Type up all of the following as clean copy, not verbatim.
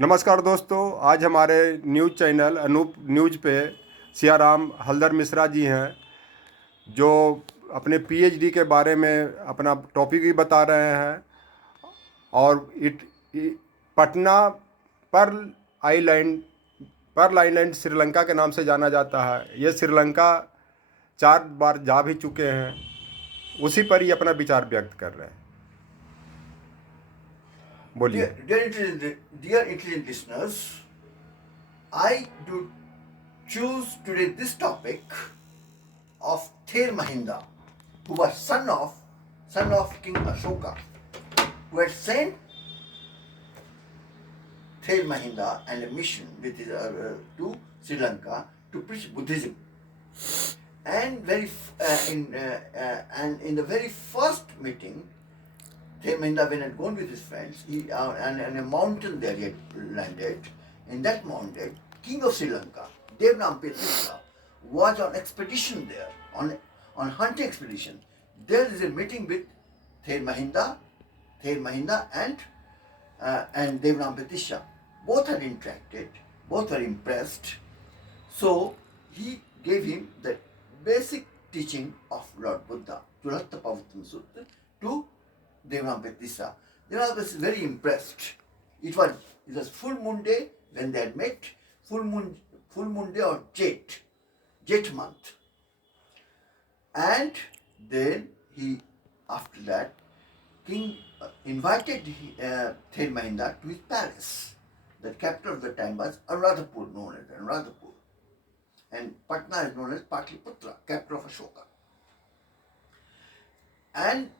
नमस्कार दोस्तों, आज हमारे न्यूज़ चैनल अनूप न्यूज़ पे सियाराम हल्दर मिश्रा जी हैं, जो अपने पीएचडी के बारे में अपना टॉपिक भी बता रहे हैं। और Patna pearl island pearl island Sri Lanka के नाम से जाना जाता है। ये श्रीलंका 4 बार जा भी चुके हैं। उसी पर ही अपना विचार व्यक्त कर रहे हैं। बोलिए। Dear intelligent listeners, I do choose today this topic of Ther Mahinda, who was son of King Ashoka, who had sent Ther Mahinda and a mission with his, to Sri Lanka to preach Buddhism. And in the very first meeting, Ther Mahinda, when he had gone with his friends, he and a mountain there he had landed. In that mountain, King of Sri Lanka, Devnampedisa, was on expedition there, on hunting expedition. There is a meeting with Ther Mahinda and Devnampedisa. Both had interacted, both were impressed. So he gave him the basic teaching of Lord Buddha, Tulatta Pavatam Sutta, to Devnampedisa. Devnampedisa was very impressed. It was full moon day when they had met, full moon day or Jet month. And then after that, King invited Ther Mahinda to his palace. The capital of the time was Anuradhapur, known as Anuradhapur. And Patna is known as Patliputra, capital of Ashoka. And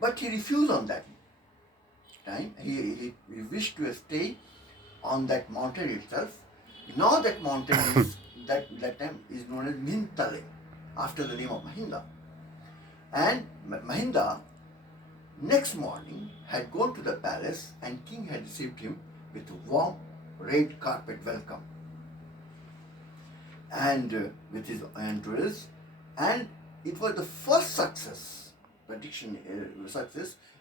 but he refused on that time. He wished to stay on that mountain itself. Now that mountain is that time is known as Mintale, after the name of Mahinda. And Mahinda next morning had gone to the palace, and king had received him with a warm red carpet welcome, and with his entourage, and it was the first success,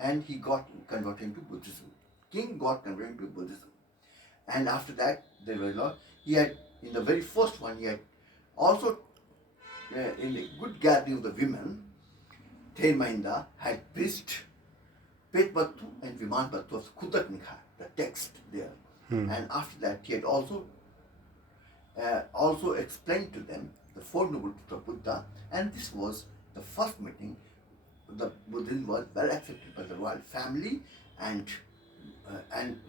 and he got converted to Buddhism. King got converted to Buddhism, and after that there was a lot. He had, in the very first one, he had also in a good gathering of the women, Ther Mahinda had preached Pet Battu and Viman Battu of Kutak Nikha, the text there. And after that, he had also explained to them the Four Noble Truths of Buddha, and this was the first meeting. The Buddhism was well accepted by the royal family, and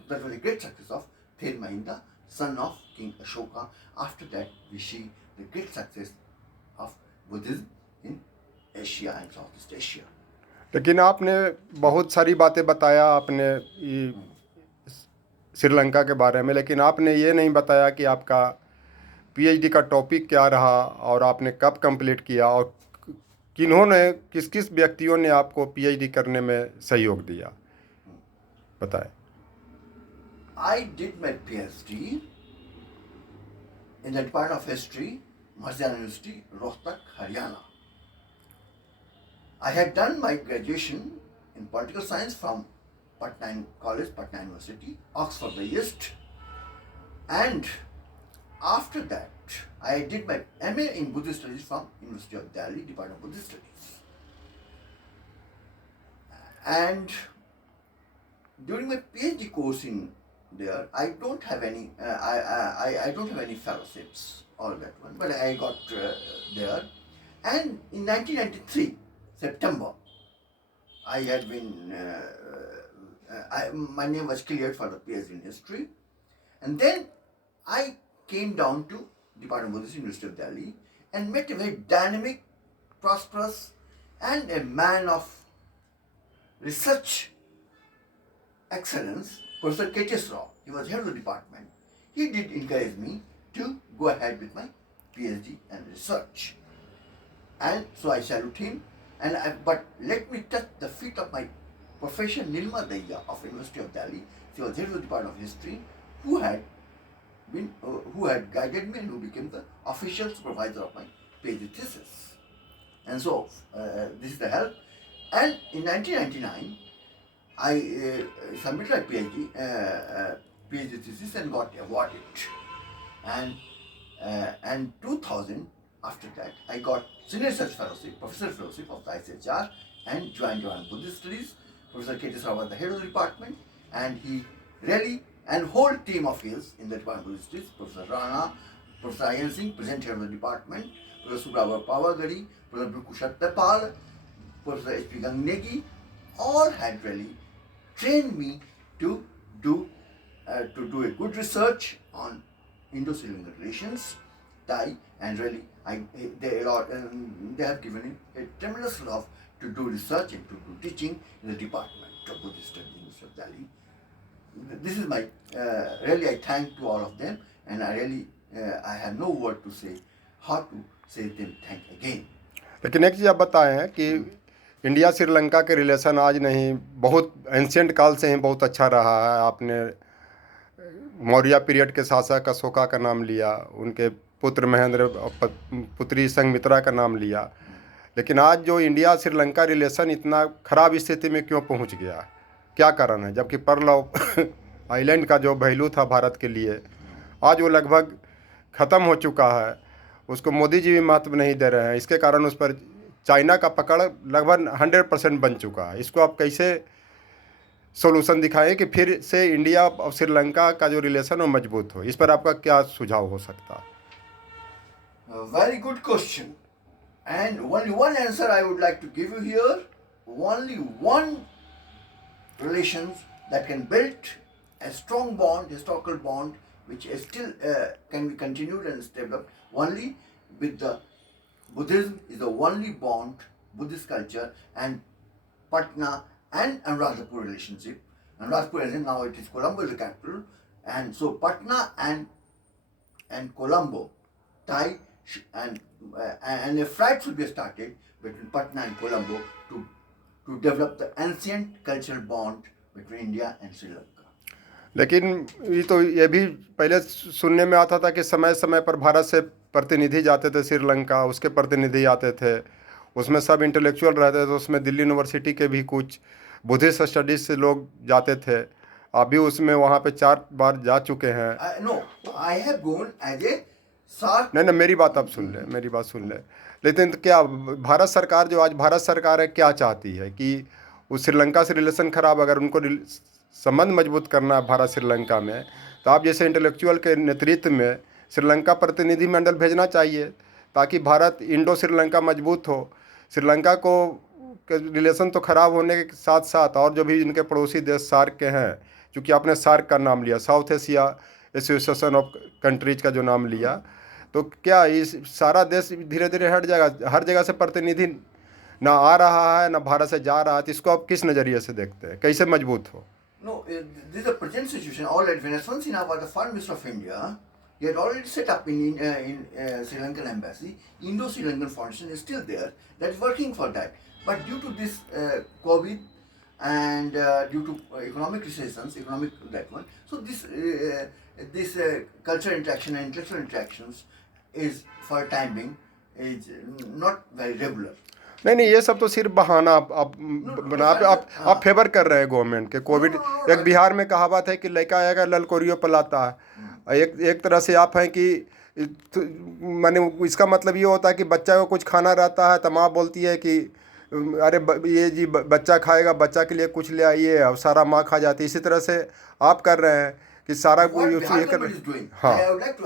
that was a great success of Ther Mahinda, son of King Ashoka. After that, we see the great success of Buddhism in Asia and Southeast Asia. लेकिन आपने बहुत सारी बातें बताया आपने श्रीलंका के बारे में, लेकिन आपने ये नहीं बताया कि आपका पीएचडी का टॉपिक क्या रहा और आपने कब कंप्लीट किया और किस किस व्यक्तियों ने आपको पीएचडी करने में सहयोग दिया, बताएं। I did my PhD in the Department of History, Maharaja University, Rohtak, Haryana. I had done my graduation in political science from Patna College, Patna University, Oxford the East, and after that I did my MA in Buddhist Studies from University of Delhi, Department of Buddhist Studies. And during my PhD course in there, I don't have any I don't have any fellowships or that one, but I got there. And in 1993 September, I had been my name was cleared for the PhD in history, and then I came down to Department of Buddhist University of Delhi and met a very dynamic, prosperous, and a man of research excellence, Professor K.T.S. Rao. He was head of the department. He did encourage me to go ahead with my PhD and research. And so I salute him. But let me touch the feet of my Professor Nilma Daya of University of Delhi. She was head of the Department of History, who had guided me and who became the official supervisor of my PhD thesis. And so this is the help. And in 1999, I submitted a PhD thesis and got awarded. And 2000, after that, I got senior research fellowship, professor fellowship of the ICHR, and joined Buddhist studies. Professor K.T. Sarwa was the head of the department, and he really, and whole team of his in the department of Buddhist studies, Professor Rana, Professor Ayan Singh, present head of the department, Professor Subrava Pavagari, Professor Bhukku Shattapal, Professor H.P. Gangnegi, all had really trained me to do a good research on Indo-Sri Lankan relations, Thai, and really they have given it a tremendous love to do research and to do teaching in the department of Buddhist studies in Mishra Valley. This is my really I thank to all of them, and I have no word to say how to say them thank again. लेकिन एक चीज़ आप बताएं कि India Sri Lanka के relation आज नहीं, बहुत ancient काल से ही बहुत अच्छा रहा है। आपने मौर्य पीरियड के शासक अशोका का नाम लिया, उनके पुत्र महेंद्र, पुत्री संघमित्रा का नाम लिया, लेकिन आज जो इंडिया श्रीलंका रिलेशन इतना ख़राब स्थिति में क्यों पहुंच गया, क्या कारण है? जबकि पर्ल आइलैंड का जो वैल्यू था भारत के लिए, आज वो लगभग ख़त्म हो चुका है। उसको मोदी जी भी महत्व नहीं दे रहे हैं। इसके कारण उस पर चाइना का पकड़ लगभग 100% बन चुका है। इसको आप कैसे सोल्यूशन दिखाएं कि फिर से इंडिया और श्रीलंका का जो रिलेशन वो मजबूत हो? इस पर आपका क्या सुझाव हो सकता है? Very good question, and only one answer I would like to give you here. Only one relations that can build a strong bond, historical bond, which is still can be continued and developed only with the Buddhism is the only bond, Buddhist culture, and Patna and Anuradhapur relationship. Anuradhapur, as in now it is Colombo is the capital, and so Patna and Colombo, Thai, and a flight should be started between Patna and Colombo to develop the ancient cultural bond between India and Sri Lanka. लेकिन ये भी पहले सुनने में आता था कि समय समय पर भारत से प्रतिनिधि जाते थे श्रीलंका, उसके प्रतिनिधि आते थे, उसमें सब इंटेलेक्चुअल रहते थे। उसमें दिल्ली यूनिवर्सिटी के भी कुछ बुद्धिस्ट स्टडीज से लोग जाते थे। आप भी उसमें वहाँ पे 4 बार जा चुके हैं। No, I have gone as a sort. नहीं, मेरी बात आप सुन ले, मेरी बात सुन ले। लेकिन क्या भारत सरकार, जो आज भारत सरकार है, क्या चाहती है कि उस श्रीलंका से रिलेशन ख़राब, अगर उनको संबंध मजबूत करना है भारत श्रीलंका में, तो आप जैसे इंटेलेक्चुअल के नेतृत्व में श्रीलंका प्रतिनिधि मंडल भेजना चाहिए, ताकि भारत इंडो श्रीलंका मजबूत हो। श्रीलंका को रिलेशन तो ख़राब होने के साथ साथ और जो भी इनके पड़ोसी देश सार्क के हैं, चूँकि आपने सार्क का नाम लिया, south Asia association of countries का जो नाम लिया, तो क्या इस सारा देश धीरे धीरे हट जाएगा? हर जगह से प्रतिनिधि ना आ रहा है, ना भारत से जा रहा है, तो इसको आप किस नज़रिए से देखते हैं, कैसे मजबूत हो? No, this is a present situation. Already, when Yashwant Sinha was the Foreign Minister of India, he had already set up in Sri Lankan embassy. Indo-Sri Lankan Foundation is still there. That is working for that. But due to this COVID and due to economic recessions, so this cultural interaction and intellectual interactions is for time being is not very regular. नहीं, ये सब तो सिर्फ बहाना आप favour कर रहे हैं गवर्नमेंट के। कोविड, एक बिहार में कहावत है कि लड़का आएगा ललकोरियो पलाता है। एक तरह से आप हैं कि माने इसका मतलब ये होता है कि बच्चा को कुछ खाना रहता है तो माँ बोलती है कि अरे ये जी बच्चा खाएगा, बच्चा के लिए कुछ ले आइए, अब सारा माँ खा जाती है। इसी तरह से आप कर रहे हैं कि सारा ये कर रहे हैं। हाँ,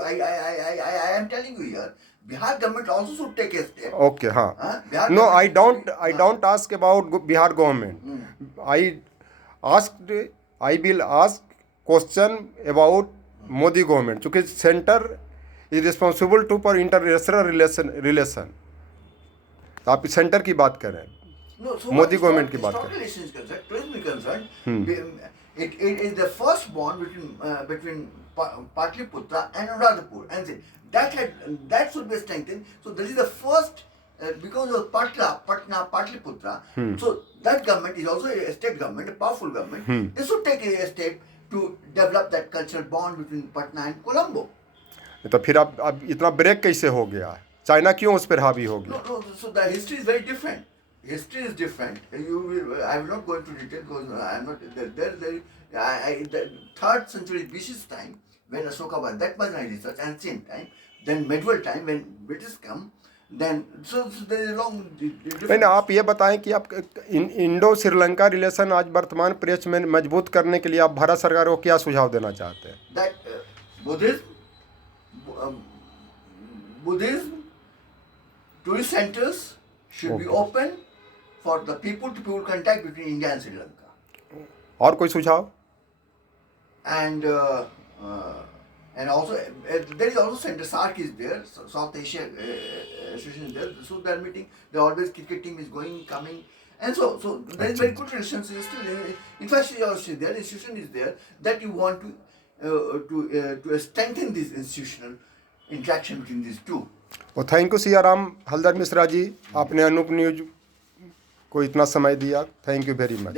I am telling you here, Bihar government also should take a step. Okay, हाँ. No, I don't ask about Bihar government. I will ask question about Modi government, क्योंकि center is responsible to for international relation. तो आप centre की बात कर रहे हैं, No, so Modi government की बात कर रहे हैं। relations concerned, tourism is concerned, it is the first bond between Patliputra and Anuradhapur, and that should be strengthened. So this is the first because of Patna, Patliputra. So that government is also a state government, a powerful government. They should take a step to develop that cultural bond between Patna and Colombo. तो फिर अब इतना break कैसे हो गया? China क्यों उस पर हावी हो गया? No, so the history is very different. history is different. You will. I will not go into detail because I am not there. The 3rd century BC's time when Ashoka was, that was my research, ancient time. Then medieval time when British come. Then so there is a long difference. नहीं, आप ये बताएं कि आप Indo Sri Lanka relation आज वर्तमान परिदृश्य में मजबूत करने के लिए आप भारत सरकार को क्या सुझाव देना चाहते हैं? That Buddhism tourist centers should be open for the people to people contact between India and Sri Lanka. और कोई सुझाव? And also there is also center. SAARC is there, South Asia association is there. So they are meeting. The always cricket team is going, coming, and so there is very good relations. Still, in fact, their institution is there that you want to strengthen this institutional interaction between these two. और thank you Siyaram हलधर मिश्रा जी, आपने Anoop news को इतना समय दिया. Thank you very much.